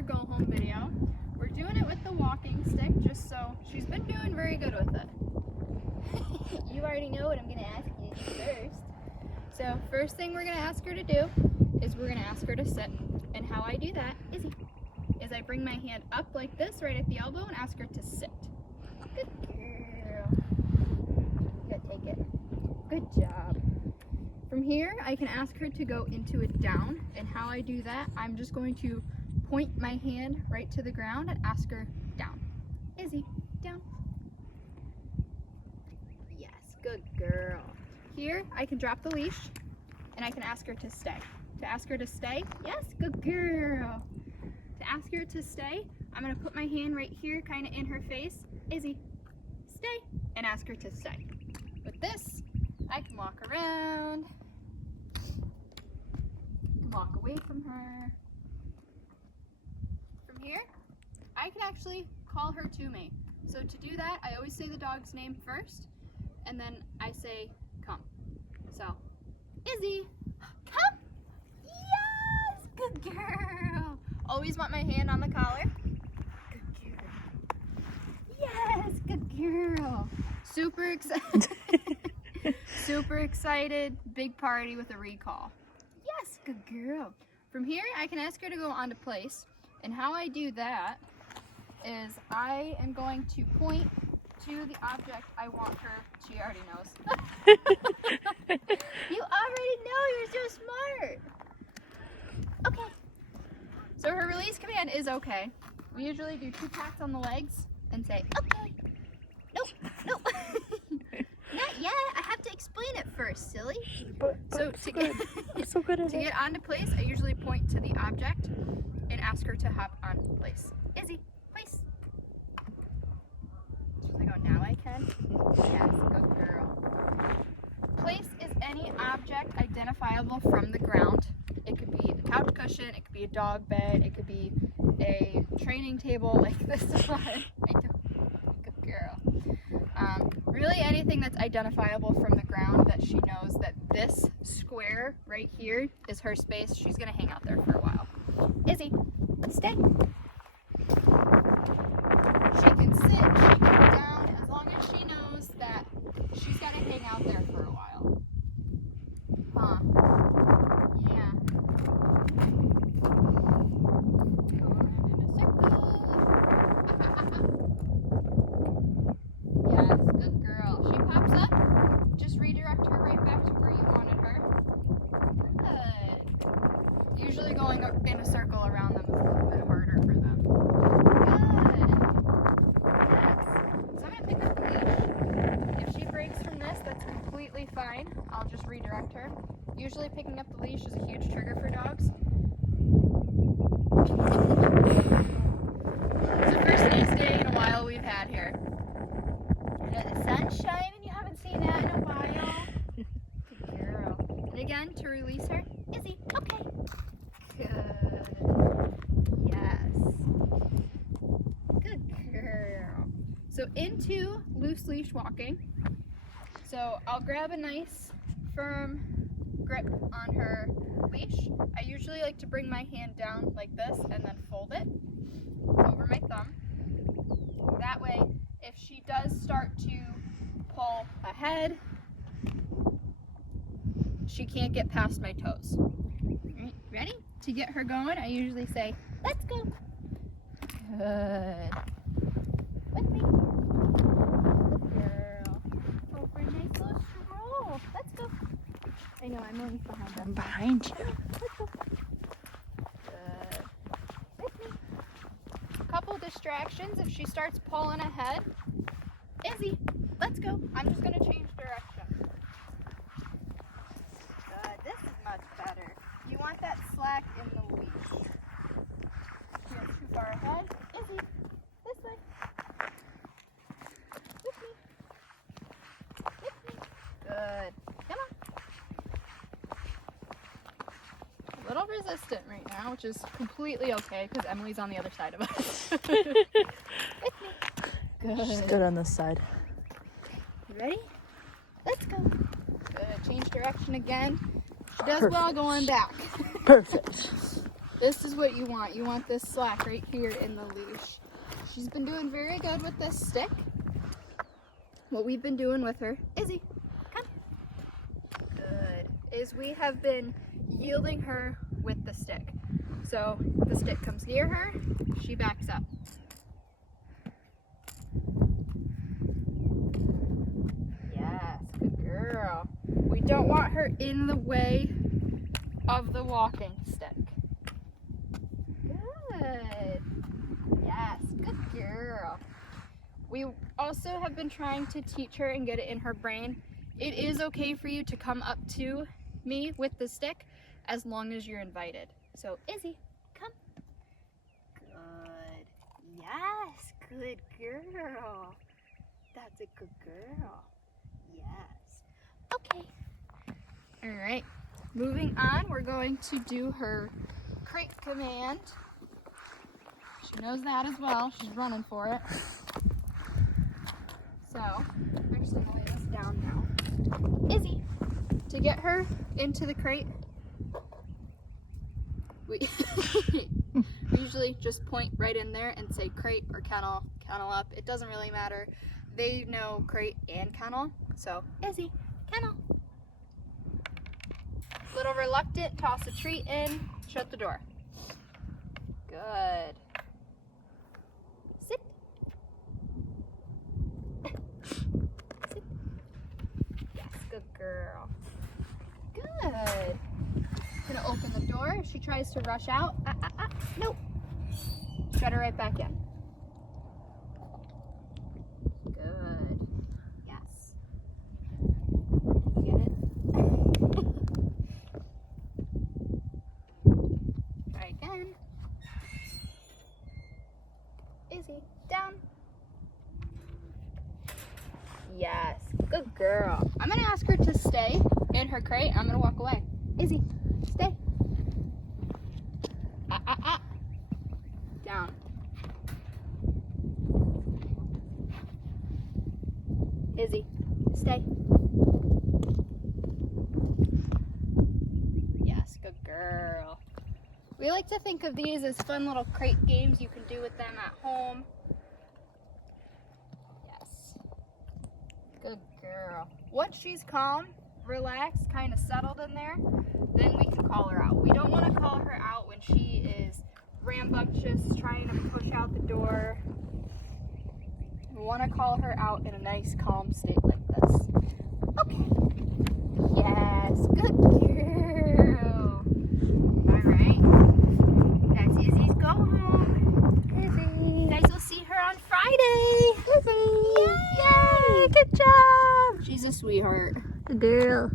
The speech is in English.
her go home video. We're doing it with the walking stick just so she's been doing very good with it. You already know what I'm going to ask you to do first. So first thing we're going to ask her to do is we're going to ask her to sit. And how I do that, Izzy, is I bring my hand up like this right at the elbow and ask her to sit. Good girl. Good, take it. Good job. From here, I can ask her to go into a down, and how I do that, I'm just going to point my hand right to the ground and ask her down. Izzy, down. Yes, good girl. Here, I can drop the leash, and I can ask her to stay. To ask her to stay, yes, good girl. To ask her to stay, I'm gonna put my hand right here, kind of in her face. Izzy, stay, and ask her to stay. With this, I can walk around, walk away from her. From here, I can actually call her to me. So to do that, I always say the dog's name first, and then I say, come. So, Izzy, come. Yes, good girl. Always want my hand on the collar. Good girl. Yes, good girl. Super excited. Super excited. Big party with a recall. Yes, good girl. From here, I can ask her to go onto place. And how I do that is I am going to point to the object I want her. She already knows. You already know, you're so smart. Okay. So her release command is okay. We usually do 2 pats on the legs and say, okay. Nope, nope. Not yet. I have to explain it first, silly. But So to get, so good at to get onto place, I usually point to the object and ask her to hop on place. Izzy, place. She's like, oh, now I can? Yes, good girl. Place is any object identifiable from the ground. It could be a couch cushion, it could be a dog bed, it could be a training table like this one. Good girl. Really anything that's identifiable from the ground that she knows that this square right here is her space, she's gonna hang out there for a while. Izzy, stay. She can sit, she can go down, as long as she knows that she's gotta hang out there for a while. Huh. Yeah. Go around in a circle. Yes, good girl. She pops up, just redirect her right back to where you wanted her. Good. Usually going in a circle around them is a little bit harder for them. Good. Yes. So I'm going to pick up the leash. If she breaks from this, that's completely fine. I'll just redirect her. Usually picking up the leash is a huge trigger for dogs. It's the first nice day in a while we've had here. I know the sun's shining, you haven't seen that in a while. Good girl. And again, to release her, Izzy, okay. Good. Yes. Good girl. So into loose leash walking. So I'll grab a nice firm grip on her leash. I usually like to bring my hand down like this and then fold it over my thumb. That way, if she does start to pull ahead, she can't get past my toes. Alright, ready? To get her going, I usually say, let's go. Good. With me. Good girl. Go for a nice little stroll. Let's go. I know, I'm only behind them. I'm behind you. Let's go. Good. With me. Couple distractions if she starts pulling ahead. Izzy, let's go. I'm just going to change direction. Good. This is much better. You want that slack in the leash. You're too far ahead. Izzy, this way. With me. With me. Good. Come on. A little resistant right now, which is completely okay because Emily's on the other side of us. With me. Good. Stood on this side. You ready? Let's go. Good. Change direction again. She does well going back. Perfect. This is what you want. You want this slack right here in the leash. She's been doing very good with this stick. What we've been doing with her, Izzy, come. Good. Is we have been yielding her with the stick. So the stick comes near her, she backs up. Yes, good girl. We don't want her in the way of the walking stick. Good. Yes, good girl. We also have been trying to teach her and get it in her brain. It is okay for you to come up to me with the stick as long as you're invited. So, Izzy, come. Good. Yes, good girl. That's a good girl. Yes. Okay. All right. Moving on, we're going to do her crate command. She knows that as well. She's running for it. So, I'm actually going to lay this down now. Izzy, to get her into the crate, we usually just point right in there and say crate or kennel, kennel up. It doesn't really matter. They know crate and kennel. So, Izzy, kennel. Little reluctant, toss a treat in, shut the door. Good. Sit. Sit. Yes, good girl. Good. Gonna open the door. If she tries to rush out, nope. Shut her right back in. Good. Yes. Get it? Try again. Izzy, down. Yes, good girl. I'm gonna ask her to stay in her crate. I'm gonna walk away. Izzy, stay. Down. Izzy, stay. Yes, good girl. We like to think of these as fun little crate games you can do with them at home. Yes. Good girl. Once she's calm, relaxed, kind of settled in there, then we can call her out. We don't want to call her out when she is rambunctious, trying to push out the door. We want to call her out in a nice, calm state like this. Okay. Yes, good girl. All right. That's Izzy's go home. Izzy. You guys will see her on Friday. Izzy. Yay! Yay, good job. She's a sweetheart. Good girl.